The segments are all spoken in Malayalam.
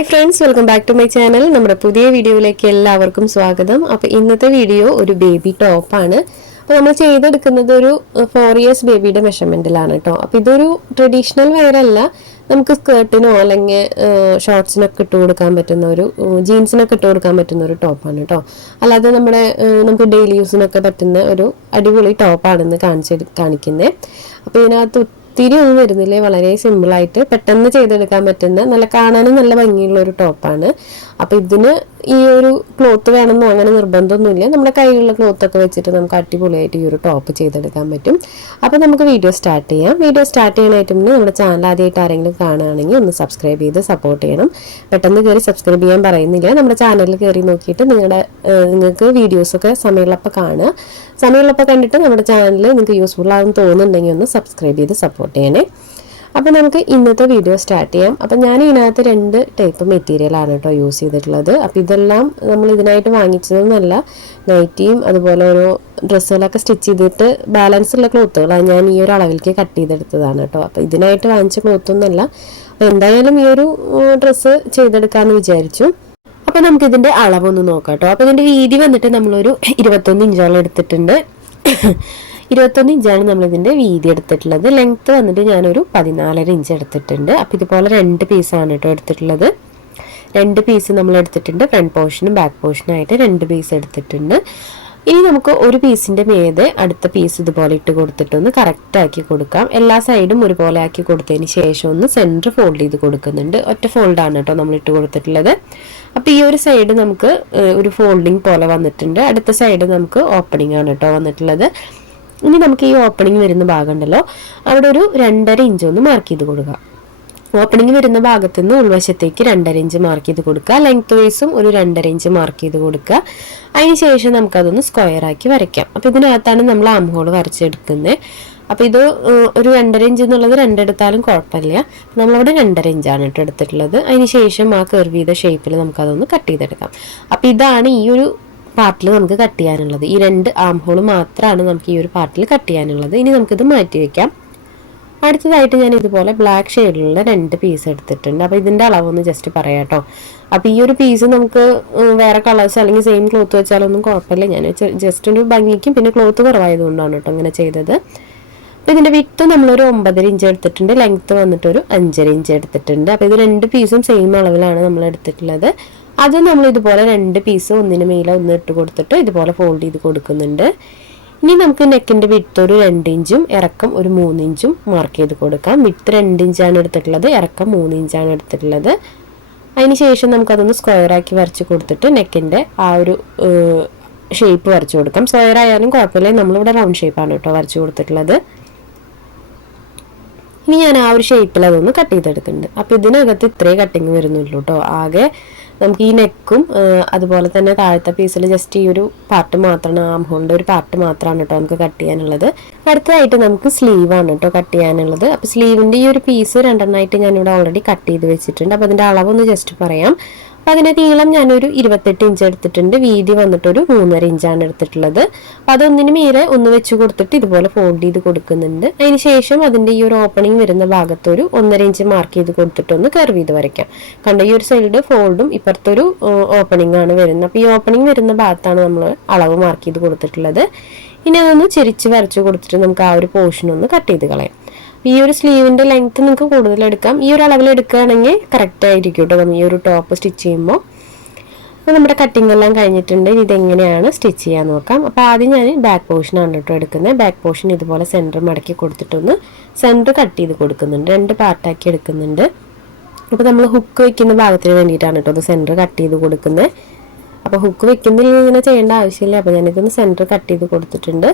Hi friends, welcome back to my channel. നമ്മുടെ പുതിയ വീഡിയോയിലേക്ക് എല്ലാവർക്കും സ്വാഗതം. അപ്പോൾ ഇന്നത്തെ വീഡിയോ ഒരു ബേബി ടോപ്പാണ്. അപ്പോൾ നമ്മൾ ചെയ്തെടുക്കുന്നത് ഒരു 4 ഇയേഴ്സ് ബേബിയുടെ മെഷർമെൻറ്റിലാണ് കേട്ടോ. അപ്പോൾ ഇതൊരു ട്രഡീഷണൽ വെയർ അല്ല, നമുക്ക് സ്കേർട്ടിനോ അല്ലെങ്കിൽ ഷോർട്സിനൊക്കെ ഇട്ട് കൊടുക്കാൻ പറ്റുന്ന ഒരു ജീൻസിനൊക്കെ ഇട്ട് കൊടുക്കാൻ പറ്റുന്ന ഒരു ടോപ്പാണ് കേട്ടോ. അല്ലാതെ നമുക്ക് ഡെയിലി യൂസിനൊക്കെ പറ്റുന്ന ഒരു അടിപൊളി ടോപ്പാണെന്ന് കാണിക്കുന്നത്. അപ്പോൾ ഇതിനകത്ത് ഒത്തിരി ഒന്നും വരുന്നില്ലേ, വളരെ സിമ്പിളായിട്ട് പെട്ടെന്ന് ചെയ്തെടുക്കാൻ പറ്റുന്ന നല്ല കാണാനും നല്ല ഭംഗിയുള്ള ഒരു ടോപ്പാണ്. അപ്പോൾ ഇതിന് ഈ ഒരു ക്ലോത്ത് വേണമെന്നോ അങ്ങനെ നിർബന്ധമൊന്നുമില്ല. നമ്മുടെ കയ്യിലുള്ള ക്ലോത്തൊക്കെ വെച്ചിട്ട് നമുക്ക് അടിപൊളിയായിട്ട് ഈ ഒരു ടോപ്പ് ചെയ്തെടുക്കാൻ പറ്റും. അപ്പോൾ നമുക്ക് വീഡിയോ സ്റ്റാർട്ട് ചെയ്യാം. വീഡിയോ സ്റ്റാർട്ട് ചെയ്യാനായിട്ട് മുന്നേ നമ്മുടെ ചാനൽ ആദ്യമായിട്ട് ആരെങ്കിലും കാണുകയാണെങ്കിൽ ഒന്ന് സബ്സ്ക്രൈബ് ചെയ്ത് സപ്പോർട്ട് ചെയ്യണം. പെട്ടെന്ന് കയറി സബ്സ്ക്രൈബ് ചെയ്യാൻ പറയുന്നില്ല, നമ്മുടെ ചാനലിൽ കയറി നോക്കിയിട്ട് നിങ്ങൾക്ക് വീഡിയോസൊക്കെ സമയമുള്ളപ്പോൾ കാണുക. സമയമുള്ളപ്പോൾ കണ്ടിട്ട് നമ്മുടെ ചാനൽ നിങ്ങൾക്ക് യൂസ്ഫുൾ ആകുമെന്ന് തോന്നുന്നുണ്ടെങ്കിൽ ഒന്ന് സബ്സ്ക്രൈബ് ചെയ്ത് സപ്പോർട്ട് ചെയ്യണേ. അപ്പോൾ നമുക്ക് ഇന്നത്തെ വീഡിയോ സ്റ്റാർട്ട് ചെയ്യാം. അപ്പം ഞാൻ ഇതിനകത്ത് 2 ടൈപ്പ് മെറ്റീരിയലാണ് കേട്ടോ യൂസ് ചെയ്തിട്ടുള്ളത്. അപ്പോൾ ഇതെല്ലാം നമ്മൾ ഇതിനായിട്ട് വാങ്ങിച്ചതൊന്നുമല്ല, നൈറ്റിയും അതുപോലെ ഓരോ ഡ്രസ്സുകളൊക്കെ സ്റ്റിച്ച് ചെയ്തിട്ട് ബാലൻസ് ഉള്ള ക്ലോത്തുകളാണ് ഞാൻ ഈ ഒരു അളവിലേക്ക് കട്ട് ചെയ്തെടുത്തതാണ് കേട്ടോ. അപ്പോൾ ഇതിനായിട്ട് വാങ്ങിച്ച ക്ലോത്തൊന്നുമല്ല. അപ്പോൾ എന്തായാലും ഈ ഒരു ഡ്രസ്സ് ചെയ്തെടുക്കാമെന്ന് വിചാരിച്ചു. അപ്പോൾ നമുക്കിതിൻ്റെ അളവൊന്ന് നോക്കാം കേട്ടോ. അപ്പോൾ ഇതിൻ്റെ വീതി വന്നിട്ട് നമ്മളൊരു 21 ഇഞ്ചോളം എടുത്തിട്ടുണ്ട്. 21 ഇഞ്ചാണ് നമ്മളിതിൻ്റെ വീതി എടുത്തിട്ടുള്ളത്. ലെങ്ത്ത് വന്നിട്ട് ഞാനൊരു 14.5 ഇഞ്ച് എടുത്തിട്ടുണ്ട്. അപ്പോൾ ഇതുപോലെ 2 പീസാണ് കേട്ടോ എടുത്തിട്ടുള്ളത്. 2 പീസ് നമ്മൾ എടുത്തിട്ടുണ്ട്. ഫ്രണ്ട് പോർഷനും ബാക്ക് പോർഷനായിട്ട് 2 പീസ് എടുത്തിട്ടുണ്ട്. ഇനി നമുക്ക് ഒരു പീസിൻ്റെ മീതെ അടുത്ത പീസ് ഇതുപോലെ ഇട്ട് കൊടുത്തിട്ടൊന്ന് കറക്റ്റാക്കി കൊടുക്കാം. എല്ലാ സൈഡും ഒരുപോലെ ആക്കി കൊടുത്തതിന് ശേഷം ഒന്ന് സെൻറ്റർ ഫോൾഡ് ചെയ്ത് കൊടുക്കുന്നുണ്ട്. ഒറ്റ ഫോൾഡാണ് കേട്ടോ നമ്മൾ ഇട്ട് കൊടുത്തിട്ടുള്ളത്. അപ്പോൾ ഈ ഒരു സൈഡ് നമുക്ക് ഒരു ഫോൾഡിങ് പോലെ വന്നിട്ടുണ്ട്. അടുത്ത സൈഡ് നമുക്ക് ഓപ്പണിംഗ് ആണ് കേട്ടോ വന്നിട്ടുള്ളത്. ഇനി നമുക്ക് ഈ ഓപ്പണിംഗ് വരുന്ന ഭാഗം ഉണ്ടല്ലോ, അവിടെ ഒരു 2.5 ഇഞ്ച് ഒന്ന് മാർക്ക് ചെയ്ത് കൊടുക്കുക. ഓപ്പണിംഗ് വരുന്ന ഭാഗത്ത് നിന്ന് ഉൾവശത്തേക്ക് 2.5 ഇഞ്ച് മാർക്ക് ചെയ്ത് കൊടുക്കുക. ലെങ്ത് വൈസും ഒരു 2.5 ഇഞ്ച് മാർക്ക് ചെയ്ത് കൊടുക്കുക. അതിന് ശേഷം നമുക്കതൊന്ന് സ്ക്വയർ ആക്കി വരയ്ക്കാം. അപ്പോൾ ഇതിനകത്താണ് നമ്മൾ ആം ഹോൾ വരച്ചെടുക്കുന്നത്. അപ്പോൾ ഇത് ഒരു 2.5 ഇഞ്ച് എന്നുള്ളത് 2 എടുത്താലും കുഴപ്പമില്ല. നമ്മളവിടെ 2.5 ഇഞ്ചാണ് കേട്ടോ എടുത്തിട്ടുള്ളത്. അതിന് ശേഷം ആ കർവ് ചെയ്ത ഷേപ്പിൽ നമുക്കതൊന്ന് കട്ട് ചെയ്തെടുക്കാം. അപ്പോൾ ഇതാണ് ഈ ഒരു പാർട്ടിൽ നമുക്ക് കട്ട് ചെയ്യാനുള്ളത്. ഈ 2 ആം ഹോൾ മാത്രമാണ് നമുക്ക് ഈ ഒരു പാർട്ടിൽ കട്ട് ചെയ്യാനുള്ളത്. ഇനി നമുക്കിത് മാറ്റി വയ്ക്കാം. അടുത്തതായിട്ട് ഞാൻ ഇതുപോലെ ബ്ലാക്ക് ഷെയ്ഡിലുള്ള 2 പീസ് എടുത്തിട്ടുണ്ട്. അപ്പോൾ ഇതിൻ്റെ അളവൊന്ന് ജസ്റ്റ് പറയാം കേട്ടോ. അപ്പോൾ ഈ ഒരു പീസ് നമുക്ക് വേറെ കളേഴ്സ് അല്ലെങ്കിൽ സെയിം ക്ലോത്ത് വെച്ചാലൊന്നും കുഴപ്പമില്ല. ഞാൻ ജസ്റ്റ് ഒരു ഭംഗിക്കും പിന്നെ ക്ലോത്ത് കുറവായതുകൊണ്ടാണ് കേട്ടോ ഇങ്ങനെ ചെയ്തത്. അപ്പോൾ ഇതിൻ്റെ വിട്ട് നമ്മളൊരു 9.5 ഇഞ്ച് എടുത്തിട്ടുണ്ട്. ലെങ്ത്ത് വന്നിട്ടൊരു 5.5 ഇഞ്ച് എടുത്തിട്ടുണ്ട്. അപ്പോൾ ഇത് 2 പീസും സെയിം അളവിലാണ് നമ്മൾ എടുത്തിട്ടുള്ളത്. അത് നമ്മൾ ഇതുപോലെ 2 പീസ് ഒന്നിന് മേലെ ഒന്ന് ഇട്ട് കൊടുത്തിട്ട് ഇതുപോലെ ഫോൾഡ് ചെയ്ത് കൊടുക്കുന്നുണ്ട്. ഇനി നമുക്ക് നെക്കിൻ്റെ വിട്ട് ഒരു 2 ഇഞ്ചും ഇറക്കം ഒരു 3 ഇഞ്ചും മാർക്ക് ചെയ്ത് കൊടുക്കാം. വിട്ട് 2 ഇഞ്ചാണ് എടുത്തിട്ടുള്ളത്, ഇറക്കം 3 ഇഞ്ചാണ് എടുത്തിട്ടുള്ളത്. അതിന് ശേഷം നമുക്കതൊന്ന് സ്ക്വയർ ആക്കി വരച്ച് കൊടുത്തിട്ട് നെക്കിൻ്റെ ആ ഒരു ഷേപ്പ് വരച്ച് കൊടുക്കാം. സ്ക്വയർ ആയാലും കുഴപ്പമില്ല, നമ്മളിവിടെ റൗണ്ട് ഷേപ്പാണ് കേട്ടോ വരച്ച് കൊടുത്തിട്ടുള്ളത്. ഇനി ഞാൻ ആ ഒരു ഷേപ്പിൽ അതൊന്ന് കട്ട് ചെയ്തെടുക്കുന്നുണ്ട്. അപ്പോൾ ഇതിനകത്ത് ഇത്രേ കട്ടിങ് വരുന്നുള്ളൂ കേട്ടോ. ആകെ നമുക്ക് ഈ നെക്കും അതുപോലെ തന്നെ താഴത്തെ പീസിൽ ജസ്റ്റ് ഈ ഒരു പാർട്ട് മാത്രമാണ്, ആം ഹോളിൻ്റെ ഒരു പാർട്ട് മാത്രമാണ് കേട്ടോ നമുക്ക് കട്ട് ചെയ്യാനുള്ളത്. അടുത്തതായിട്ട് നമുക്ക് സ്ലീവാണ് കേട്ടോ കട്ട് ചെയ്യാനുള്ളത്. അപ്പോൾ സ്ലീവിൻ്റെ ഈ ഒരു പീസ് 2 ഞാനിവിടെ ഓൾറെഡി കട്ട് ചെയ്ത് വെച്ചിട്ടുണ്ട്. അപ്പോൾ അതിൻ്റെ അളവൊന്ന് ജസ്റ്റ് പറയാം. അപ്പോൾ അതിൻ്റെ നീളം ഞാനൊരു 28 ഇഞ്ച് എടുത്തിട്ടുണ്ട്. വീതി വന്നിട്ടൊരു 3.5 ഇഞ്ചാണ് എടുത്തിട്ടുള്ളത്. അപ്പോൾ അതൊന്നിന് മീതെ ഒന്ന് വെച്ച് കൊടുത്തിട്ട് ഇതുപോലെ ഫോൾഡ് ചെയ്ത് കൊടുക്കുന്നുണ്ട്. അതിന് ശേഷം അതിൻ്റെ ഈ ഒരു ഓപ്പണിംഗ് വരുന്ന ഭാഗത്തൊരു 1.5 ഇഞ്ച് മാർക്ക് ചെയ്ത് കൊടുത്തിട്ടൊന്ന് കർവ് ചെയ്ത് വരയ്ക്കാം. കണ്ട ഈ ഒരു സൈഡ് ഫോൾഡും ഇപ്പുറത്തൊരു ഓപ്പണിംഗ് ആണ് വരുന്നത്. അപ്പോൾ ഈ ഓപ്പണിംഗ് വരുന്ന ഭാഗത്താണ് നമ്മൾ അളവ് മാർക്ക് ചെയ്ത് കൊടുത്തിട്ടുള്ളത്. ഇനി അതൊന്ന് ചെരിച്ച് വരച്ച് കൊടുത്തിട്ട് നമുക്ക് ആ ഒരു പോർഷൻ ഒന്ന് കട്ട് ചെയ്ത് കളയാം. ഈ ഒരു സ്ലീവിൻ്റെ ലെങ്ത്ത് നിങ്ങൾക്ക് കൂടുതൽ എടുക്കാം. ഈ ഒരു അളവിൽ എടുക്കുകയാണെങ്കിൽ കറക്റ്റ് ആയിരിക്കും കേട്ടോ നമ്മൾ ഈ ഒരു ടോപ്പ് സ്റ്റിച്ച് ചെയ്യുമ്പോൾ. അപ്പോൾ നമ്മുടെ കട്ടിങ് എല്ലാം കഴിഞ്ഞിട്ടുണ്ട്. ഇതെങ്ങനെയാണ് സ്റ്റിച്ച് ചെയ്യാൻ നോക്കാം. അപ്പോൾ ആദ്യം ഞാൻ ബാക്ക് പോർഷനാണ് കേട്ടോ എടുക്കുന്നത്. ബാക്ക് പോർഷൻ ഇതുപോലെ സെൻറ്റർ മടക്കി കൊടുത്തിട്ടൊന്ന് സെൻറ്റർ കട്ട് ചെയ്ത് കൊടുക്കുന്നുണ്ട്. 2 പാർട്ടാക്കി എടുക്കുന്നുണ്ട്. അപ്പോൾ നമ്മൾ ഹുക്ക് വെക്കുന്ന ഭാഗത്തിന് വേണ്ടിയിട്ടാണ് കേട്ടോ അത് സെൻറ്റർ കട്ട് ചെയ്ത് കൊടുക്കുന്നത്. അപ്പോൾ ഹുക്ക് വെക്കുന്നില്ല ഇങ്ങനെ ചെയ്യേണ്ട ആവശ്യമില്ല. അപ്പോൾ ഞാനിതൊന്ന് സെൻറ്റർ കട്ട് ചെയ്ത് കൊടുത്തിട്ടുണ്ട്.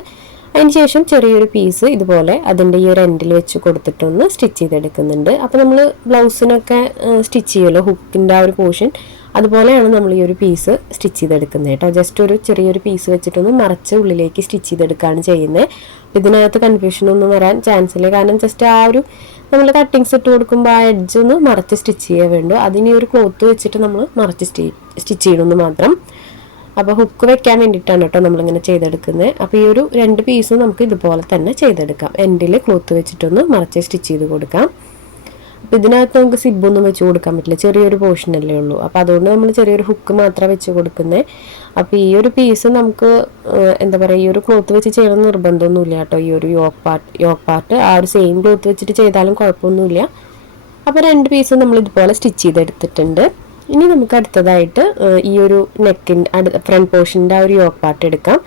അതിനുശേഷം ചെറിയൊരു പീസ് ഇതുപോലെ അതിൻ്റെ ഈ ഒരു എൻഡിൽ വെച്ച് കൊടുത്തിട്ടൊന്ന് സ്റ്റിച്ച് ചെയ്തെടുക്കുന്നുണ്ട്. അപ്പോൾ നമ്മൾ ബ്ലൗസിനൊക്കെ സ്റ്റിച്ച് ചെയ്യുമല്ലോ ഹുക്കിൻ്റെ ആ ഒരു പോർഷൻ, അതുപോലെയാണ് നമ്മൾ ഈ ഒരു പീസ് സ്റ്റിച്ച് ചെയ്തെടുക്കുന്നത് കേട്ടോ. ജസ്റ്റ് ഒരു ചെറിയൊരു പീസ് വെച്ചിട്ടൊന്ന് മറച്ച് ഉള്ളിലേക്ക് സ്റ്റിച്ച് ചെയ്തെടുക്കുകയാണ് ചെയ്യുന്നത്. ഇതിനകത്ത് കൺഫ്യൂഷനൊന്നും വരാൻ ചാൻസ് ഇല്ല. കാരണം ജസ്റ്റ് ആ ഒരു നമ്മൾ കട്ടിങ്സ് ഇട്ട് കൊടുക്കുമ്പോൾ ആ എഡ്ജ് ഒന്ന് മറച്ച് സ്റ്റിച്ച് ചെയ്യാൻ വേണ്ടു. അതിന് ഒരു ക്ലോത്ത് വെച്ചിട്ട് നമ്മൾ മറച്ച് സ്റ്റിച്ച് ചെയ്യണമെന്ന് മാത്രം. അപ്പോൾ ഹുക്ക് വെക്കാൻ വേണ്ടിയിട്ടാണ് കേട്ടോ നമ്മളിങ്ങനെ ചെയ്തെടുക്കുന്നത്. അപ്പോൾ ഈ ഒരു 2 പീസും നമുക്ക് ഇതുപോലെ തന്നെ ചെയ്തെടുക്കാം. എൻഡിൽ ക്ലോത്ത് വെച്ചിട്ടൊന്ന് മറച്ച് സ്റ്റിച്ച് ചെയ്ത് കൊടുക്കാം. അപ്പോൾ ഇതിനകത്ത് നമുക്ക് സിബൊന്നും വെച്ച് കൊടുക്കാൻ പറ്റില്ല, ചെറിയൊരു പോർഷനല്ലേ ഉള്ളൂ. അപ്പോൾ അതുകൊണ്ട് നമ്മൾ ചെറിയൊരു ഹുക്ക് മാത്രമേ വെച്ച് കൊടുക്കുന്നത്. അപ്പോൾ ഈ ഒരു പീസ് നമുക്ക് എന്താ പറയുക, ഈ ഒരു ക്ലോത്ത് വെച്ച് ചെയ്യണം നിർബന്ധമൊന്നുമില്ല കേട്ടോ. ഈ ഒരു യോക്ക് പാർട്ട് ആ ഒരു സെയിം ക്ലോത്ത് വെച്ചിട്ട് ചെയ്താലും കുഴപ്പമൊന്നുമില്ല. അപ്പോൾ 2 പീസ് നമ്മൾ ഇതുപോലെ സ്റ്റിച്ച് ചെയ്തെടുത്തിട്ടുണ്ട്. ഇനി നമുക്ക് അടുത്തതായിട്ട് ഈ ഒരു നെക്കിൻ്റെ ഫ്രണ്ട് പോർഷൻ്റെ ആ ഒരു യോക്ക് പാർട്ട് എടുക്കാം.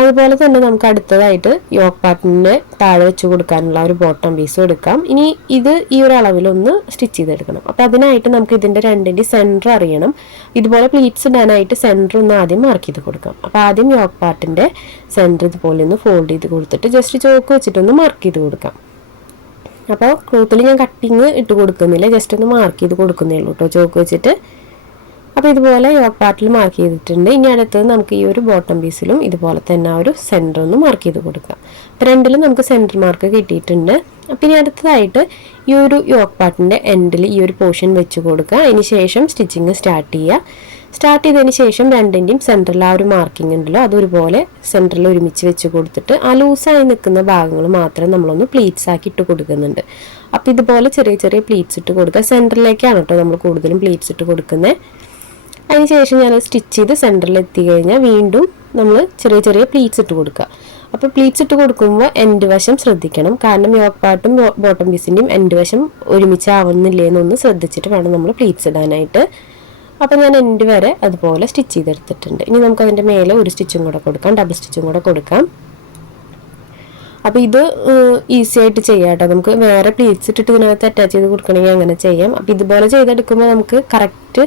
അതുപോലെ തന്നെ നമുക്ക് അടുത്തതായിട്ട് യോക്ക് പാർട്ടിൻ്റെ താഴെ വെച്ച് കൊടുക്കാനുള്ള ഒരു ബോട്ടം പീസും എടുക്കാം. ഇനി ഇത് ഈ ഒരു അളവിലൊന്ന് സ്റ്റിച്ച് ചെയ്തെടുക്കണം. അപ്പോൾ അതിനായിട്ട് നമുക്ക് ഇതിൻ്റെ രണ്ടിൻ്റെ സെൻറ്റർ അറിയണം. ഇതുപോലെ പ്ലീറ്റ്സ് ഇടാനായിട്ട് സെൻറ്റർ ഒന്ന് ആദ്യം മാർക്ക് ചെയ്ത് കൊടുക്കാം. അപ്പോൾ ആദ്യം യോക്ക് പാർട്ടിൻ്റെ സെൻറ്റർ ഇതുപോലെ ഒന്ന് ഫോൾഡ് ചെയ്ത് കൊടുത്തിട്ട് ജസ്റ്റ് ചോക്ക് വെച്ചിട്ടൊന്ന് മാർക്ക് ചെയ്ത് കൊടുക്കാം. അപ്പോൾ ക്ലോത്തിൽ ഞാൻ കട്ടിങ് ഇട്ട് കൊടുക്കുന്നില്ല, ജസ്റ്റ് ഒന്ന് മാർക്ക് ചെയ്ത് കൊടുക്കുന്നേ ഉള്ളൂ കേട്ടോ ചോക്ക് വെച്ചിട്ട്. അപ്പോൾ ഇതുപോലെ യോക്ക് പാർട്ടിൽ മാർക്ക് ചെയ്തിട്ടുണ്ട്. ഇനി അടുത്തത് നമുക്ക് ഈ ഒരു ബോട്ടം പീസിലും ഇതുപോലെ തന്നെ ആ ഒരു സെൻറ്റർ ഒന്ന് മാർക്ക് ചെയ്ത് കൊടുക്കാം. അപ്പോൾ രണ്ടിലും നമുക്ക് സെൻറ്റർ മാർക്ക് കിട്ടിയിട്ടുണ്ട്. അപ്പോൾ ഇനി അടുത്തതായിട്ട് ഈ ഒരു യോക്ക് പാർട്ടിൻ്റെ എൻഡിൽ ഈ ഒരു പോർഷൻ വെച്ച് കൊടുക്കുക. അതിന് ശേഷം സ്റ്റിച്ചിങ് സ്റ്റാർട്ട് ചെയ്യുക. സ്റ്റാർട്ട് ചെയ്തതിന് ശേഷം രണ്ടിൻ്റെയും സെൻറ്ററിൽ ആ ഒരു മാർക്കിംഗ് ഉണ്ടല്ലോ അതൊരുപോലെ സെൻറ്ററിൽ ഒരുമിച്ച് വെച്ച് കൊടുത്തിട്ട് ആ ലൂസായി നിൽക്കുന്ന ഭാഗങ്ങൾ മാത്രം നമ്മളൊന്ന് പ്ലീറ്റ്സ് ആക്കി ഇട്ട് കൊടുക്കുന്നുണ്ട്. അപ്പോൾ ഇതുപോലെ ചെറിയ ചെറിയ പ്ലീറ്റ്സ് ഇട്ട് കൊടുക്കുക. സെൻറ്ററിലേക്കാണ് കേട്ടോ നമ്മൾ കൂടുതലും പ്ലീറ്റ്സ് ഇട്ട് കൊടുക്കുന്നത്. അതിനുശേഷം ഞാൻ സ്റ്റിച്ച് ചെയ്ത് സെൻറ്ററിൽ എത്തി കഴിഞ്ഞാൽ വീണ്ടും നമ്മൾ ചെറിയ ചെറിയ പ്ലീറ്റ്സ് ഇട്ട് കൊടുക്കുക. അപ്പോൾ പ്ലീറ്റ്സ് ഇട്ട് കൊടുക്കുമ്പോൾ എൻഡ് വശം ശ്രദ്ധിക്കണം. കാരണം യോക്ക് പാർട്ടും ബോട്ടം പീസിൻ്റെയും എൻഡ് വശം ഒരുമിച്ചാവുന്നില്ലേന്നൊന്ന് ശ്രദ്ധിച്ചിട്ട് വേണം നമ്മൾ പ്ലീറ്റ്സ് ഇടാനായിട്ട്. അപ്പോൾ ഞാൻ എൻഡ് വരെ അതുപോലെ സ്റ്റിച്ച് ചെയ്തെടുത്തിട്ടുണ്ട്. ഇനി നമുക്ക് അതിൻ്റെ മേലെ ഒരു സ്റ്റിച്ചും കൂടെ കൊടുക്കാം, ഡബിൾ സ്റ്റിച്ചും കൂടെ കൊടുക്കാം. അപ്പോൾ ഇത് ഈസി ആയിട്ട് ചെയ്യാം കേട്ടോ. നമുക്ക് വേറെ പ്ലീറ്റ്സ് ഇട്ടിട്ട് ഇതിനകത്ത് അറ്റാച്ച് ചെയ്ത് കൊടുക്കണമെങ്കിൽ അങ്ങനെ ചെയ്യാം. അപ്പോൾ ഇതുപോലെ ചെയ്തെടുക്കുമ്പോൾ നമുക്ക് കറക്റ്റ്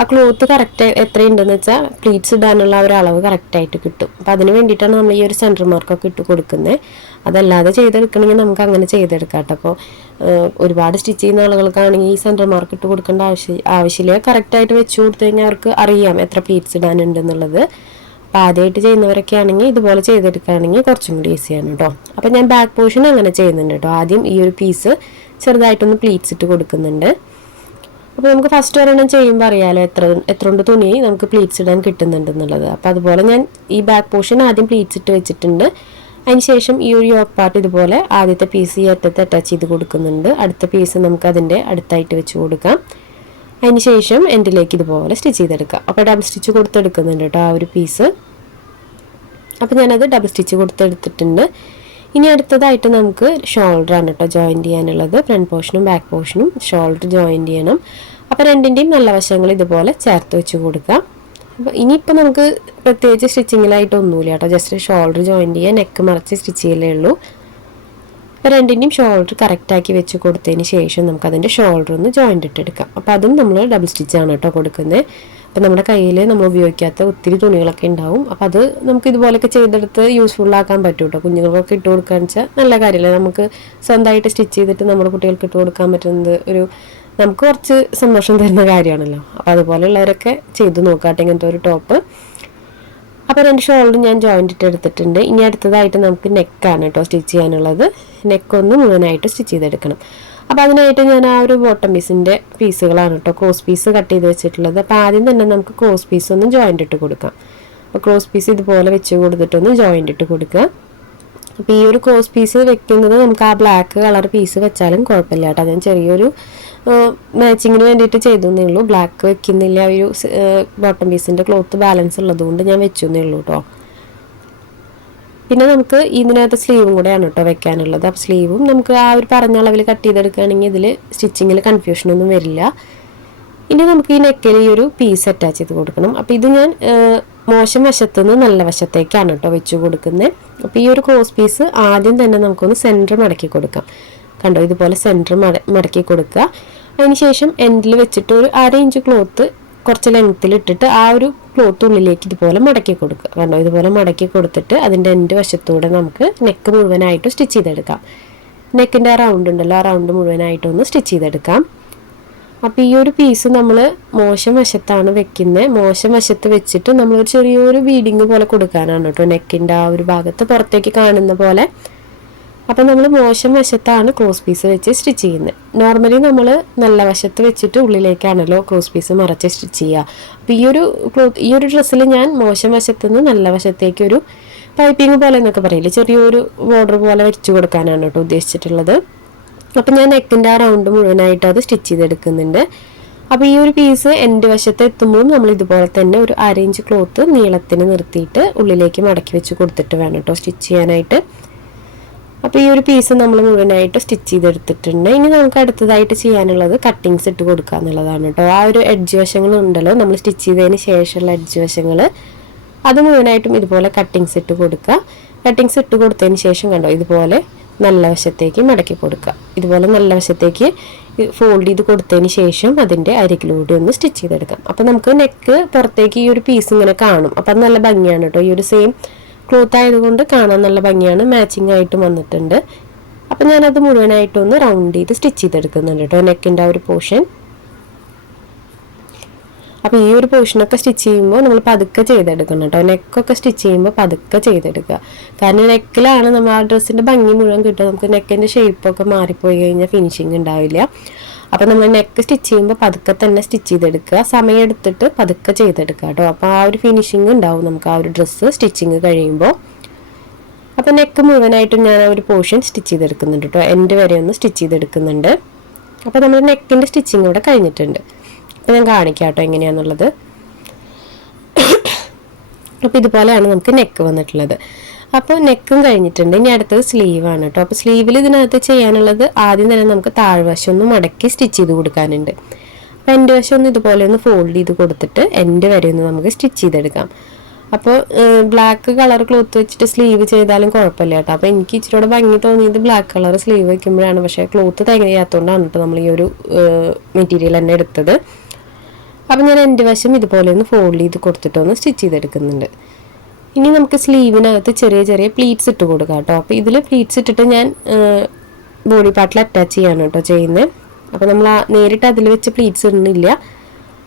ആ ക്ലോത്ത് കറക്റ്റ് എത്രയുണ്ടെന്ന് വെച്ചാൽ പ്ലീറ്റ്സ് ഇടാനുള്ള ഒരു അളവ് കറക്റ്റായിട്ട് കിട്ടും. അപ്പോൾ അതിന് വേണ്ടിയിട്ടാണ് നമ്മൾ ഈ ഒരു സെൻറ്റർ മാർക്കൊക്കെ ഇട്ട് കൊടുക്കുന്നത്. അതല്ലാതെ ചെയ്തെടുക്കണമെങ്കിൽ നമുക്ക് അങ്ങനെ ചെയ്തെടുക്കാം കേട്ടോ. അപ്പോൾ ഒരുപാട് സ്റ്റിച്ച് ചെയ്യുന്ന ആളുകൾക്കാണെങ്കിൽ ഈ സെൻറ്റർ മാർക്ക് ഇട്ട് കൊടുക്കേണ്ട ആവശ്യമില്ല. കറക്റ്റായിട്ട് വെച്ച് കൊടുത്തു കഴിഞ്ഞാൽ അവർക്ക് അറിയാം എത്ര പ്ലീറ്റ്സ് ഇടാനുണ്ടെന്നുള്ളത്. അപ്പോൾ ആദ്യമായിട്ട് ചെയ്യുന്നവരൊക്കെ ആണെങ്കിൽ ഇതുപോലെ ചെയ്തെടുക്കുകയാണെങ്കിൽ കുറച്ചും കൂടി ഈസിയാണ് കേട്ടോ. അപ്പോൾ ഞാൻ ബാക്ക് പോർഷൻ അങ്ങനെ ചെയ്യുന്നുണ്ട് കേട്ടോ. ആദ്യം ഈ ഒരു പീസ് ചെറുതായിട്ടൊന്ന് പ്ലീറ്റ്സ് ഇട്ട് കൊടുക്കുന്നുണ്ട്. അപ്പോൾ നമുക്ക് ഫസ്റ്റ് ഒരെണ്ണം ചെയ്യുമ്പോൾ അറിയാമല്ലോ എത്ര കൊണ്ട് തുണി നമുക്ക് പ്ലീറ്റ്സ് ഇടാൻ കിട്ടുന്നുണ്ടെന്നുള്ളത്. അപ്പോൾ അതുപോലെ ഞാൻ ഈ ബാക്ക് പോർഷൻ ആദ്യം പ്ലീറ്റ്സ് ഇട്ട് വെച്ചിട്ടുണ്ട്. അതിനുശേഷം ഈ ഒരു യോക്ക് പാർട്ട് ഇതുപോലെ ആദ്യത്തെ പീസ് ഈ അറ്റത്ത് അറ്റാച്ച് ചെയ്ത് കൊടുക്കുന്നുണ്ട്. അടുത്ത പീസ് നമുക്ക് അതിൻ്റെ അടുത്തായിട്ട് വെച്ച് കൊടുക്കാം. അതിനുശേഷം എൻഡിലേക്ക് ഇതുപോലെ സ്റ്റിച്ച് ചെയ്തെടുക്കാം. അപ്പോൾ ഡബിൾ സ്റ്റിച്ച് കൊടുത്തെടുക്കുന്നുണ്ട് കേട്ടോ ആ ഒരു പീസ്. അപ്പോൾ ഞാനത് ഡബിൾ സ്റ്റിച്ച് കൊടുത്തെടുത്തിട്ടുണ്ട്. ഇനി അടുത്തതായിട്ട് നമുക്ക് ഷോൾഡറാണ് കേട്ടോ ജോയിൻറ്റ് ചെയ്യാനുള്ളത്. ഫ്രണ്ട് പോർഷനും ബാക്ക് പോർഷനും ഷോൾഡർ ജോയിൻറ്റ് ചെയ്യണം. അപ്പോൾ രണ്ടിൻ്റെയും നല്ല വശങ്ങൾ ഇതുപോലെ ചേർത്ത് വെച്ച് കൊടുക്കാം. അപ്പോൾ ഇനിയിപ്പോൾ നമുക്ക് പ്രത്യേകിച്ച് സ്റ്റിച്ചിങ്ങിലായിട്ടൊന്നുമില്ല കേട്ടോ. ജസ്റ്റ് ഷോൾഡർ ജോയിൻറ്റ് ചെയ്യുക, നെക്ക് മറച്ച് സ്റ്റിച്ച് ചെയ്യലേ ഉള്ളൂ. അപ്പോൾ രണ്ടിൻ്റെയും ഷോൾഡർ കറക്റ്റാക്കി വെച്ച് കൊടുത്തതിന് ശേഷം നമുക്കതിൻ്റെ ഷോൾഡർ ഒന്ന് ജോയിൻ്റ് ഇട്ടെടുക്കാം. അപ്പോൾ അതും നമ്മൾ ഡബിൾ സ്റ്റിച്ചാണ് കേട്ടോ കൊടുക്കുന്നത്. അപ്പോൾ നമ്മുടെ കയ്യിൽ നമ്മൾ ഉപയോഗിക്കാത്ത ഒത്തിരി തുണികളൊക്കെ ഉണ്ടാവും. അപ്പോൾ അത് നമുക്ക് ഇതുപോലെയൊക്കെ ചെയ്തെടുത്ത് യൂസ്ഫുള്ളാക്കാൻ പറ്റും കേട്ടോ. കുഞ്ഞുങ്ങൾക്കൊക്കെ ഇട്ട് കൊടുക്കുകയെന്ന് വെച്ചാൽ നല്ല കാര്യമല്ലേ. നമുക്ക് സ്വന്തമായിട്ട് സ്റ്റിച്ച് ചെയ്തിട്ട് നമ്മുടെ കുട്ടികൾക്ക് ഇട്ട് കൊടുക്കാൻ പറ്റുന്നത് നമുക്ക് കുറച്ച് സന്തോഷം തരുന്ന കാര്യമാണല്ലോ. അപ്പോൾ അതുപോലെയുള്ളവരൊക്കെ ചെയ്ത് നോക്കാട്ടെ ഇങ്ങനത്തെ ഒരു ടോപ്പ്. അപ്പോൾ 2 ഷോൾഡർ ഞാൻ ജോയിൻ്റ് ഇട്ട് എടുത്തിട്ടുണ്ട്. ഇനി അടുത്തതായിട്ട് നമുക്ക് നെക്കാണ് കേട്ടോ സ്റ്റിച്ച് ചെയ്യാനുള്ളത്. നെക്കൊന്ന് മുഴുവനായിട്ട് സ്റ്റിച്ച് ചെയ്തെടുക്കണം. അപ്പോൾ അതിനായിട്ട് ഞാൻ ആ ഒരു ബോട്ടം പീസിൻ്റെ പീസുകളാണ് കേട്ടോ ക്രോസ് പീസ് കട്ട് ചെയ്ത് വെച്ചിട്ടുള്ളത്. അപ്പോൾ ആദ്യം തന്നെ നമുക്ക് ക്രോസ് പീസ് ഒന്ന് ജോയിൻ്റ് ഇട്ട് കൊടുക്കാം. അപ്പോൾ ക്രോസ് പീസ് ഇതുപോലെ വെച്ച് കൊടുത്തിട്ടൊന്ന് ജോയിൻ്റ് ഇട്ട് കൊടുക്കുക. അപ്പോൾ ഈ ഒരു ക്രോസ് പീസ് വെക്കുന്നത് നമുക്ക് ആ ബ്ലാക്ക് കളർ പീസ് വെച്ചാലും കുഴപ്പമില്ല കേട്ടോ. ഞാൻ ചെറിയൊരു മാച്ചിങ്ങിന് വേണ്ടിയിട്ട് ചെയ്തേ ഉള്ളൂ. ബ്ലാക്ക് വെക്കുന്നില്ല. ഒരു ബോട്ടം പീസിൻ്റെ ക്ലോത്ത് ബാലൻസ് ഉള്ളതുകൊണ്ട് ഞാൻ വെച്ചേ ഉള്ളൂ കേട്ടോ. പിന്നെ നമുക്ക് ഇതിനകത്ത് സ്ലീവും കൂടെയാണ് കേട്ടോ വെക്കാനുള്ളത്. അപ്പോൾ സ്ലീവും നമുക്ക് ആ ഒരു പറഞ്ഞ അളവിൽ കട്ട് ചെയ്തെടുക്കുകയാണെങ്കിൽ ഇതിൽ സ്റ്റിച്ചിങ്ങിൽ കൺഫ്യൂഷനൊന്നും വരില്ല. ഇനി നമുക്ക് ഈ നെക്കിൽ ഈ ഒരു പീസ് അറ്റാച്ച് ചെയ്ത് കൊടുക്കണം. അപ്പോൾ ഇത് ഞാൻ മോശം വശത്തുനിന്ന് നല്ല വശത്തേക്കാണ് കേട്ടോ വെച്ച് കൊടുക്കുന്നത്. അപ്പോൾ ഈ ഒരു ക്രോസ് പീസ് ആദ്യം തന്നെ നമുക്കൊന്ന് സെൻറ്റർ മടക്കി കൊടുക്കാം. കണ്ടോ, ഇതുപോലെ സെൻറ്റർ മടക്കി കൊടുക്കുക. അതിനുശേഷം എൻഡിൽ വെച്ചിട്ട് ഒരു 1/2 ഇഞ്ച് ക്ലോത്ത് കുറച്ച് ലെങ്ത്തിൽ ഇട്ടിട്ട് ആ ഒരു ക്ലോത്ത് ഉള്ളിലേക്ക് ഇതുപോലെ മടക്കി കൊടുക്കുക. കണ്ടോ, ഇതുപോലെ മടക്കി കൊടുത്തിട്ട് അതിൻ്റെ എൻഡ് വശത്തൂടെ നമുക്ക് നെക്ക് മുഴുവനായിട്ട് സ്റ്റിച്ച് ചെയ്തെടുക്കാം. നെക്കിൻ്റെ ആ റൗണ്ട് ഉണ്ടല്ലോ, ആ റൗണ്ട് മുഴുവനായിട്ടൊന്ന് സ്റ്റിച്ച് ചെയ്തെടുക്കാം. അപ്പോൾ ഈ ഒരു പീസ് നമ്മൾ മോശം വശത്താണ് വെക്കുന്നത്. മോശം വശത്ത് വെച്ചിട്ട് നമ്മൾ ചെറിയൊരു ബീഡിങ് പോലെ കൊടുക്കാനാണ് കേട്ടോ നെക്കിൻ്റെ ആ ഒരു ഭാഗത്ത് പുറത്തേക്ക് കാണുന്ന പോലെ. അപ്പം നമ്മൾ മോശം വശത്താണ് ക്രോസ് പീസ് വെച്ച് സ്റ്റിച്ച് ചെയ്യുന്നത്. നോർമലി നമ്മൾ നല്ല വശത്ത് വെച്ചിട്ട് ഉള്ളിലേക്കാണല്ലോ ക്രോസ് പീസ് മറച്ച് സ്റ്റിച്ച് ചെയ്യുക. അപ്പോൾ ഈ ഒരു ഡ്രസ്സിൽ ഞാൻ മോശം വശത്തുനിന്ന് നല്ല വശത്തേക്ക് ഒരു പൈപ്പിംഗ് പോലെ എന്നൊക്കെ പറയില്ലേ, ചെറിയൊരു ബോർഡർ പോലെ വെച്ച് കൊടുക്കാനാണ് കേട്ടോ ഉദ്ദേശിച്ചിട്ടുള്ളത്. അപ്പം ഞാൻ നെക്കിൻ്റെ ആ റൗണ്ട് മുഴുവനായിട്ട് അത് സ്റ്റിച്ച് ചെയ്തെടുക്കുന്നുണ്ട്. അപ്പോൾ ഈ ഒരു പീസ് എൻ്റെ വശത്ത് എത്തുമ്പോഴും നമ്മൾ ഇതുപോലെ തന്നെ ഒരു 1/2 ഇഞ്ച് ക്ലോത്ത് നീളത്തിന് നിർത്തിയിട്ട് ഉള്ളിലേക്ക് മടക്കി വെച്ച് കൊടുത്തിട്ട് വേണം കേട്ടോ സ്റ്റിച്ച് ചെയ്യാനായിട്ട്. അപ്പോൾ ഈ ഒരു പീസ് നമ്മൾ മുഴുവനായിട്ട് സ്റ്റിച്ച് ചെയ്തെടുത്തിട്ടുണ്ട്. ഇനി നമുക്ക് അടുത്തതായിട്ട് ചെയ്യാനുള്ളത് കട്ടിങ്സ് ഇട്ട് കൊടുക്കുക എന്നുള്ളതാണ് കേട്ടോ. ആ ഒരു എഡ്ജ് വശങ്ങളുണ്ടല്ലോ, നമ്മൾ സ്റ്റിച്ച് ചെയ്തതിന് ശേഷമുള്ള എഡ്ജ് വശങ്ങൾ, അത് മുഴുവനായിട്ടും ഇതുപോലെ കട്ടിങ്സ് ഇട്ട് കൊടുക്കുക. കട്ടിങ്സ് ഇട്ട് കൊടുത്തതിന് ശേഷം കണ്ടോ ഇതുപോലെ നല്ല വശത്തേക്ക് മടക്കി കൊടുക്കുക. ഇതുപോലെ നല്ല വശത്തേക്ക് ഫോൾഡ് ചെയ്ത് കൊടുത്തതിന് ശേഷം അതിൻ്റെ അരികിലൂടെ ഒന്ന് സ്റ്റിച്ച് ചെയ്തെടുക്കാം. അപ്പോൾ നമുക്ക് നെക്ക് പുറത്തേക്ക് ഈ ഒരു പീസ് ഇങ്ങനെ കാണും. അപ്പോൾ അത് നല്ല ഭംഗിയാണ് കേട്ടോ. ഈ ഒരു സെയിം ക്ലോത്ത് ആയതുകൊണ്ട് കാണാൻ നല്ല ഭംഗിയാണ്, മാച്ചിങ് ആയിട്ട് വന്നിട്ടുണ്ട്. അപ്പം ഞാനത് മുഴുവനായിട്ടൊന്ന് റൗണ്ട് ചെയ്ത് സ്റ്റിച്ച് ചെയ്തെടുക്കുന്നുണ്ട് കേട്ടോ, നെക്കിൻ്റെ ആ ഒരു പോർഷൻ. അപ്പോൾ ഈ ഒരു പോർഷനൊക്കെ സ്റ്റിച്ച് ചെയ്യുമ്പോൾ നമ്മൾ പതുക്കെ ചെയ്തെടുക്കണം കേട്ടോ. നെക്കൊക്കെ സ്റ്റിച്ച് ചെയ്യുമ്പോൾ പതുക്കെ ചെയ്തെടുക്കുക. കാരണം നെക്കിലാണ് നമ്മൾ ആ ഡ്രസ്സിൻ്റെ ഭംഗി മുഴുവൻ കിട്ടുക. നമുക്ക് നെക്കിൻ്റെ ഷേപ്പൊക്കെ മാറിപ്പോയി കഴിഞ്ഞാൽ ഫിനിഷിങ് ഉണ്ടാവില്ല. അപ്പോൾ നമ്മൾ നെക്ക് സ്റ്റിച്ച് ചെയ്യുമ്പോൾ പതുക്കെ തന്നെ സ്റ്റിച്ച് ചെയ്തെടുക്കുക, സമയം എടുത്തിട്ട് പതുക്കെ ചെയ്തെടുക്കുക കേട്ടോ. അപ്പോൾ ആ ഒരു ഫിനിഷിങ് ഉണ്ടാവും നമുക്ക് ആ ഒരു ഡ്രസ്സ് സ്റ്റിച്ചിങ് കഴിയുമ്പോൾ. അപ്പോൾ നെക്ക് മുഴുവനായിട്ടും ഞാൻ ആ ഒരു പോർഷൻ സ്റ്റിച്ച് ചെയ്തെടുക്കുന്നുണ്ട് കേട്ടോ. എൻഡ് വരെ ഒന്ന് സ്റ്റിച്ച് ചെയ്തെടുക്കുന്നുണ്ട്. അപ്പോൾ നമ്മൾ നെക്കിൻ്റെ സ്റ്റിച്ചിങ് ഇവിടെ കഴിഞ്ഞിട്ടുണ്ട്. അപ്പോൾ ഞാൻ കാണിക്കാം കേട്ടോ എങ്ങനെയാണെന്നുള്ളത്. അപ്പോൾ ഇതുപോലെയാണ് നമുക്ക് നെക്ക് വന്നിട്ടുള്ളത്. അപ്പോൾ നെക്കും കഴിഞ്ഞിട്ടുണ്ട്. ഇനി അടുത്തത് സ്ലീവാണ് കേട്ടോ. അപ്പോൾ സ്ലീവിൽ ഇതിനകത്ത് ചെയ്യാനുള്ളത് ആദ്യം തന്നെ നമുക്ക് താഴ്വശം ഒന്ന് മടക്കി സ്റ്റിച്ച് ചെയ്ത് കൊടുക്കാനുണ്ട്. അപ്പോൾ എൻ്റെ വശം ഒന്ന് ഇതുപോലെ ഒന്ന് ഫോൾഡ് ചെയ്ത് കൊടുത്തിട്ട് എൻ്റെ വരെ ഒന്ന് നമുക്ക് സ്റ്റിച്ച് ചെയ്തെടുക്കാം. അപ്പോൾ ബ്ലാക്ക് കളർ ക്ലോത്ത് വെച്ചിട്ട് സ്ലീവ് ചെയ്താലും കുഴപ്പമില്ല കേട്ടോ. അപ്പോൾ എനിക്ക് ഇച്ചിരി കൂടെ ഭംഗി തോന്നിയത് ബ്ലാക്ക് കളർ സ്ലീവ് വയ്ക്കുമ്പോഴാണ്. പക്ഷേ ക്ലോത്ത് തികയാത്തതുകൊണ്ടാണ് കേട്ടോ നമ്മൾ ഈ ഒരു മെറ്റീരിയൽ തന്നെ എടുത്തത്. അപ്പം ഞാൻ എൻ്റെ വശം ഇതുപോലെ ഒന്ന് ഫോൾഡ് ചെയ്ത് കൊടുത്തിട്ടൊന്ന് സ്റ്റിച്ച് ചെയ്തെടുക്കുന്നുണ്ട്. ഇനി നമുക്ക് സ്ലീവിനകത്ത് ചെറിയ ചെറിയ പ്ലീറ്റ്സ് ഇട്ട് കൊടുക്കാം കേട്ടോ. അപ്പോൾ ഇതിൽ പ്ലീറ്റ്സ് ഇട്ടിട്ട് ഞാൻ ബോഡി പാർട്ടിൽ അറ്റാച്ച് ചെയ്യാണ് കേട്ടോ ചെയ്യുന്നത്. അപ്പോൾ നമ്മൾ നേരിട്ട് അതിൽ വെച്ച് പ്ലീറ്റ്സ് ഇടുന്നില്ല.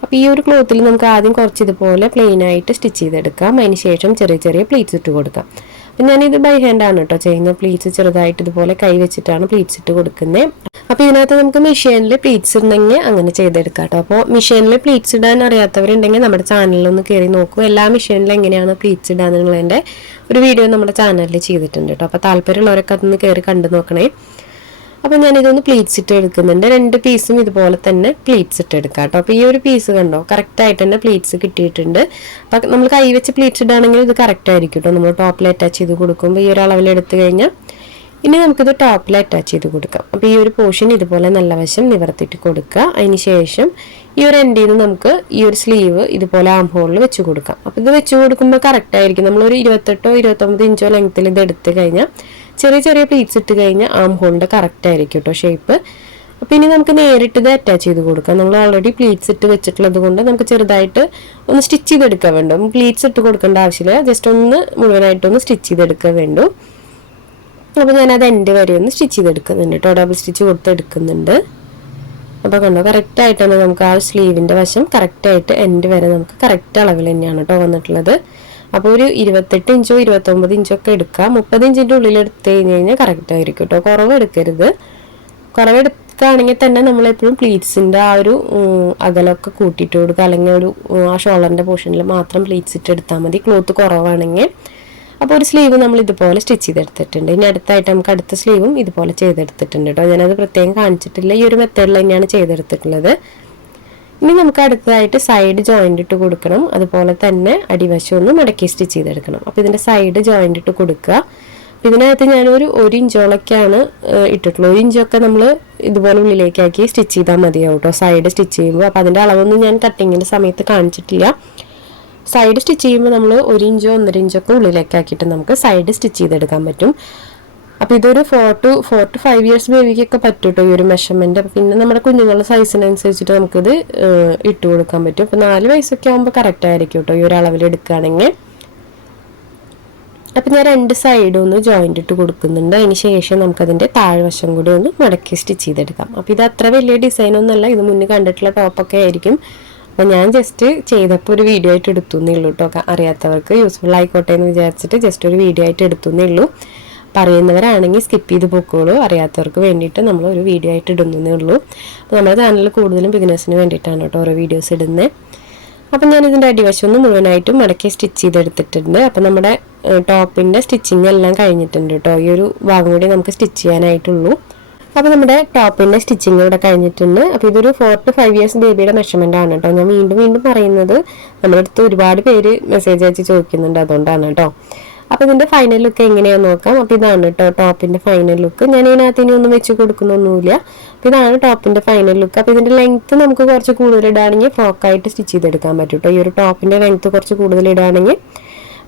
അപ്പോൾ ഈ ഒരു ക്ലോത്തിൽ നമുക്ക് ആദ്യം കുറച്ച് ഇതുപോലെ പ്ലെയിൻ ആയിട്ട് സ്റ്റിച്ച് ചെയ്തെടുക്കാം. അതിന് ശേഷം ചെറിയ ചെറിയ പ്ലീറ്റ്സ് ഇട്ട് കൊടുക്കാം. അപ്പം ഞാനിത് ബൈ ഹാൻഡാണ് കേട്ടോ ചെയ്യുന്നത്. പ്ലീറ്റ്സ് ചെറുതായിട്ട് ഇതുപോലെ കൈ വെച്ചിട്ടാണ് പ്ലീറ്റ്സ് ഇട്ട് കൊടുക്കുന്നത്. അപ്പോൾ ഇതിനകത്ത് നമുക്ക് മെഷീനിൽ പ്ലീറ്റ്സ് ഉണ്ടെങ്കിൽ അങ്ങനെ ചെയ്തെടുക്കാം കേട്ടോ. അപ്പോൾ മെഷീനിൽ പ്ലീറ്റ്സ് ഇടാൻ അറിയാത്തവരുണ്ടെങ്കിൽ നമ്മുടെ ചാനലിലൊന്ന് കയറി നോക്കൂ. എല്ലാ മെഷീനിലും എങ്ങനെയാണ് പ്ലീറ്റ്സ് ഇടാന്നുള്ളതിൻ്റെ ഒരു വീഡിയോ നമ്മുടെ ചാനലിൽ ചെയ്തിട്ടുണ്ട് കേട്ടോ. അപ്പോൾ താല്പര്യമുള്ളവരൊക്കെ അതൊന്ന് കയറി കണ്ടു നോക്കണേ. അപ്പോൾ ഞാനിതൊന്ന് പ്ലീറ്റ്സ് ഇട്ട് എടുക്കുന്നുണ്ട്. 2 പീസും ഇതുപോലെ തന്നെ പ്ലീറ്റ്സ് ഇട്ട് എടുക്കാം കേട്ടോ. അപ്പോൾ ഈ ഒരു പീസ് കണ്ടോ കറക്റ്റായിട്ട് തന്നെ പ്ലീറ്റ്സ് കിട്ടിയിട്ടുണ്ട്. അപ്പം നമ്മൾ കൈ വെച്ച് പ്ലീറ്റ്സ് ഇടുകയാണെങ്കിൽ ഇത് കറക്റ്റ് ആയിരിക്കും കേട്ടോ. നമ്മൾ ടോപ്പിൽ അറ്റാച്ച് ചെയ്ത് കൊടുക്കുമ്പോൾ ഈ ഒരു അളവിൽ എടുത്തു കഴിഞ്ഞാൽ ഇനി നമുക്കിത് ടോപ്പിൽ അറ്റാച്ച് ചെയ്ത് കൊടുക്കാം. അപ്പോൾ ഈ ഒരു പോർഷൻ ഇതുപോലെ നല്ല വശം നിവർത്തിയിട്ട് കൊടുക്കുക. അതിന് ശേഷം ഈ ഒരു എൻഡിൽ നിന്ന് നമുക്ക് ഈ ഒരു സ്ലീവ് ഇതുപോലെ ആം ഹോളിൽ വെച്ച് കൊടുക്കാം. അപ്പോൾ ഇത് വെച്ച് കൊടുക്കുമ്പോൾ കറക്റ്റ് ആയിരിക്കും. നമ്മളൊരു 28 29 ഇഞ്ചോ ലെങ്ത്തിൽ ഇത് എടുത്ത് കഴിഞ്ഞാൽ ചെറിയ ചെറിയ പ്ലീറ്റ്സ് ഇട്ട് കഴിഞ്ഞാൽ ആം ഹോളിൻ്റെ കറക്റ്റ് ആയിരിക്കും കേട്ടോ ഷേപ്പ്. അപ്പോൾ ഇനി നമുക്ക് നേരിട്ട് ഇത് അറ്റാച്ച് ചെയ്ത് കൊടുക്കാം. നമ്മൾ ഓൾറെഡി പ്ലീറ്റ്സ് ഇട്ട് വെച്ചിട്ടുള്ളത് കൊണ്ട് നമുക്ക് ചെറുതായിട്ട് ഒന്ന് സ്റ്റിച്ച് ചെയ്തെടുക്കാൻ വേണ്ടും. പ്ലീറ്റ്സ് ഇട്ട് കൊടുക്കേണ്ട ആവശ്യമില്ല, ജസ്റ്റ് ഒന്ന് മുഴുവനായിട്ടൊന്ന് സ്റ്റിച്ച് ചെയ്തെടുക്കാൻ വേണ്ടു. അപ്പോൾ ഞാനത് എൻ്റെ വരെ ഒന്ന് സ്റ്റിച്ച് ചെയ്തെടുക്കുന്നുണ്ട് കേട്ടോ. ഡബിൾ സ്റ്റിച്ച് കൊടുത്തെടുക്കുന്നുണ്ട്. അപ്പോൾ കണ്ടോ കറക്റ്റായിട്ടാണ് നമുക്ക് ആ സ്ലീവിൻ്റെ വശം കറക്റ്റായിട്ട് എൻ്റെ വരെ നമുക്ക് കറക്റ്റ് അളവിൽ തന്നെയാണ് കേട്ടോ വന്നിട്ടുള്ളത്. അപ്പോൾ ഒരു 28 ഇഞ്ചോ 29 ഇഞ്ചോ ഒക്കെ എടുക്കാം. 30 ഇഞ്ചിൻ്റെ ഉള്ളിൽ എടുത്ത് കഴിഞ്ഞ് കഴിഞ്ഞാൽ കറക്റ്റ് ആയിരിക്കും കേട്ടോ. കുറവ് എടുക്കരുത്. കുറവെടുക്കുകയാണെങ്കിൽ തന്നെ നമ്മളെപ്പോഴും പ്ലീറ്റ്സിൻ്റെ ആ ഒരു അകലമൊക്കെ കൂട്ടിയിട്ട് കൊടുക്കുക. അല്ലെങ്കിൽ ഒരു ആ ഷോളറിൻ്റെ പോർഷനിൽ മാത്രം പ്ലീറ്റ്സ് ഇട്ട് എടുത്താൽ മതി ക്ലോത്ത് കുറവാണെങ്കിൽ. അപ്പോൾ ഒരു സ്ലീവ് നമ്മൾ ഇതുപോലെ സ്റ്റിച്ച് ചെയ്തെടുത്തിട്ടുണ്ട്. ഇനി അടുത്തായിട്ട് നമുക്ക് അടുത്ത സ്ലീവും ഇതുപോലെ ചെയ്തെടുത്തിട്ടുണ്ട് കേട്ടോ. ഞാനത് പ്രത്യേകം കാണിച്ചിട്ടില്ല. ഈ ഒരു മെത്തേഡിൽ തന്നെയാണ് ചെയ്തെടുത്തിട്ടുള്ളത്. ഇനി നമുക്ക് അടുത്തതായിട്ട് സൈഡ് ജോയിൻ്റ് ഇട്ട് കൊടുക്കണം. അതുപോലെ തന്നെ അടിവശം ഒന്ന് മടക്കി സ്റ്റിച്ച് ചെയ്തെടുക്കണം. അപ്പോൾ ഇതിൻ്റെ സൈഡ് ജോയിൻ്റ് ഇട്ട് കൊടുക്കുക. ഇതിനകത്ത് ഞാനൊരു 1 ഇഞ്ചോളൊക്കെയാണ് ഇട്ടിട്ടുള്ളൂ. 1 ഇഞ്ചൊക്കെ നമ്മൾ ഇതുപോലെ ഉള്ളിലേക്കാക്കി സ്റ്റിച്ച് ചെയ്താൽ മതിയാവും കേട്ടോ സൈഡ് സ്റ്റിച്ച് ചെയ്യുമ്പോൾ. അപ്പോൾ അതിൻ്റെ അളവൊന്നും ഞാൻ കട്ടിങ്ങിൻ്റെ സമയത്ത് കാണിച്ചിട്ടില്ല. സൈഡ് സ്റ്റിച്ച് ചെയ്യുമ്പോൾ നമ്മൾ 1 ഇഞ്ചോ 1.5 ഇഞ്ചൊക്കെ ഉള്ളിലേക്കാക്കിയിട്ട് നമുക്ക് സൈഡ് സ്റ്റിച്ച് ചെയ്തെടുക്കാൻ പറ്റും. അപ്പോൾ ഇതൊരു 4 to 5 ഇയേഴ്സ് ബേബിക്കൊക്കെ പറ്റും കേട്ടോ ഈ ഒരു മെഷർമെൻറ്റ്. പിന്നെ നമ്മുടെ കുഞ്ഞുങ്ങളുടെ സൈസിനനുസരിച്ചിട്ട് നമുക്കിത് ഇട്ട് കൊടുക്കാൻ പറ്റും. അപ്പോൾ 4 വയസ്സൊക്കെ ആകുമ്പോൾ കറക്റ്റ് ആയിരിക്കും കേട്ടോ ഈ ഒരു അളവിൽ എടുക്കുകയാണെങ്കിൽ. അപ്പം ഞാൻ 2 സൈഡും ഒന്ന് ജോയിൻ്റ് ഇട്ട് കൊടുക്കുന്നുണ്ട്. അതിന് ശേഷം നമുക്കതിൻ്റെ താഴ്വശം കൂടി ഒന്ന് മടക്കി സ്റ്റിച്ച് ചെയ്തെടുക്കാം. അപ്പോൾ ഇത് അത്ര വലിയ ഡിസൈനൊന്നുമല്ല, ഇത് മുന്നേ കണ്ടിട്ടുള്ള ടോപ്പൊക്കെ ആയിരിക്കും. അപ്പോൾ ഞാൻ ജസ്റ്റ് ചെയ്തപ്പോൾ ഒരു വീഡിയോ ആയിട്ട് എടുത്തു എന്നേ ഉള്ളൂ കേട്ടോ. അറിയാത്തവർക്ക് യൂസ്ഫുൾ ആയിക്കോട്ടെ എന്ന് വിചാരിച്ചിട്ട് ജസ്റ്റ് ഒരു വീഡിയോ ആയിട്ട് എടുത്തു എന്നേ ഉള്ളൂ. പറയുന്നവരാണെങ്കിൽ സ്കിപ്പ് ചെയ്ത് പോയിക്കോളൂ. അറിയാത്തവർക്ക് വേണ്ടിയിട്ട് നമ്മൾ ഒരു വീഡിയോ ആയിട്ട് ഇടുന്നേ ഉള്ളൂ. അപ്പോൾ നമ്മുടെ ചാനലിൽ കൂടുതലും ബിഗിനേഴ്സിന് വേണ്ടിയിട്ടാണ് കേട്ടോ ഓരോ വീഡിയോസ് ഇടുന്നത്. അപ്പം ഞാനിതിൻ്റെ അടിവശം ഒന്ന് മുഴുവനായിട്ടും മടക്കി സ്റ്റിച്ച് ചെയ്തെടുത്തിട്ടുണ്ട്. അപ്പം നമ്മുടെ ടോപ്പിൻ്റെ സ്റ്റിച്ചിങ് എല്ലാം കഴിഞ്ഞിട്ടുണ്ട് കേട്ടോ. ഈ ഒരു ഭാഗം കൂടി നമുക്ക് സ്റ്റിച്ച് ചെയ്യാനായിട്ടുള്ളൂ. അപ്പോൾ നമ്മുടെ ടോപ്പിൻ്റെ സ്റ്റിച്ചിങ് ഇവിടെ കഴിഞ്ഞിട്ടുണ്ട്. അപ്പോൾ ഇതൊരു 4 to 5 years ബേബിയുടെ മെഷർമെൻ്റ് ആണ് കേട്ടോ. ഞാൻ വീണ്ടും വീണ്ടും പറയുന്നത് നമ്മുടെ അടുത്ത് ഒരുപാട് പേര് മെസ്സേജ് അയച്ച് ചോദിക്കുന്നുണ്ട്, അതുകൊണ്ടാണ് കേട്ടോ. അപ്പോൾ ഇതിൻ്റെ ഫൈനൽ ലുക്ക് എങ്ങനെയാണെന്ന് നോക്കാം. അപ്പോൾ ഇതാണ് കേട്ടോ ടോപ്പിൻ്റെ ഫൈനൽ ലുക്ക്. ഞാൻ ഇതിനകത്ത് ഇനി ഒന്നും വെച്ച് കൊടുക്കുന്നൊന്നുമില്ല. അപ്പോൾ ഇതാണ് ടോപ്പിൻ്റെ ഫൈനൽ ലുക്ക്. അപ്പോൾ ഇതിൻ്റെ ലെങ്ത്ത് നമുക്ക് കുറച്ച് കൂടുതൽ ഇടുകയാണെങ്കിൽ ഫ്രോക്കായിട്ട് സ്റ്റിച്ച് ചെയ്തെടുക്കാൻ പറ്റും കേട്ടോ. ഈ ഒരു ടോപ്പിൻ്റെ ലെങ്ത്ത് കുറച്ച് കൂടുതൽ ഇടുകയാണെങ്കിൽ.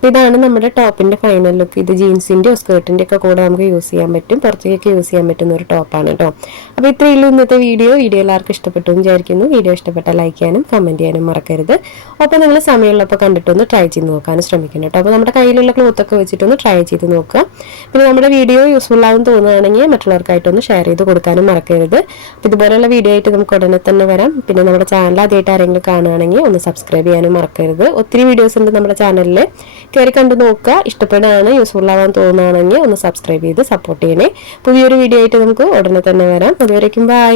ഇതാണ് നമ്മുടെ ടോപ്പിൻ്റെ ഫൈനൽ ലുക്ക്. ഇത് ജീൻസിൻ്റെയോ സ്കേർട്ടിൻ്റെ ഒക്കെ കൂടെ നമുക്ക് യൂസ് ചെയ്യാൻ പറ്റും, പുറത്തേക്കൊക്കെ യൂസ് ചെയ്യാൻ പറ്റുന്ന ഒരു ടോപ്പാണ് കേട്ടോ. അപ്പോൾ ഇത്രയുള്ളൂ ഇന്നത്തെ വീഡിയോ എല്ലാവർക്കും ഇഷ്ടപ്പെട്ടു എന്ന് വിചാരിക്കുന്നു. വീഡിയോ ഇഷ്ടപ്പെട്ടാൽ ലൈക്ക് ചെയ്യാനും കമൻറ്റ് ചെയ്യാനും മറക്കരുത്. അപ്പോൾ നിങ്ങൾ സമയമുള്ളപ്പോൾ കണ്ടിട്ടൊന്ന് ട്രൈ ചെയ്ത് നോക്കാനും ശ്രമിക്കണം കേട്ടോ. അപ്പോൾ നമ്മുടെ കയ്യിലുള്ള ക്ലോത്തൊക്കെ വെച്ചിട്ടൊന്ന് ട്രൈ ചെയ്ത് നോക്കുക. പിന്നെ നമ്മുടെ വീഡിയോ യൂസ്ഫുൾ ആവും തോന്നുകയാണെങ്കിൽ മറ്റുള്ളവർക്കായിട്ടൊന്ന് ഷെയർ ചെയ്ത് കൊടുക്കാനും മറക്കരുത്. അപ്പോൾ ഇതുപോലെയുള്ള വീഡിയോ ആയിട്ട് നമുക്ക് ഉടനെ തന്നെ വരാം. പിന്നെ നമ്മുടെ ചാനൽ ആദ്യമായിട്ട് ആരെങ്കിലും കാണുകയാണെങ്കിൽ ഒന്ന് സബ്സ്ക്രൈബ് ചെയ്യാനും മറക്കരുത്. ഒത്തിരി വീഡിയോസ് ഉണ്ട് നമ്മുടെ ചാനലിൽ, കയറി കണ്ടു നോക്കുക. ഇഷ്ടപ്പെടുകയാണ്, യൂസ്ഫുൾ ആവാൻ തോന്നുകയാണെങ്കിൽ ഒന്ന് സബ്സ്ക്രൈബ് ചെയ്ത് സപ്പോർട്ട് ചെയ്യണേ. പുതിയൊരു വീഡിയോ ആയിട്ട് നമുക്ക് ഉടനെ തന്നെ വരാം. അതുവരേക്കും ബൈ.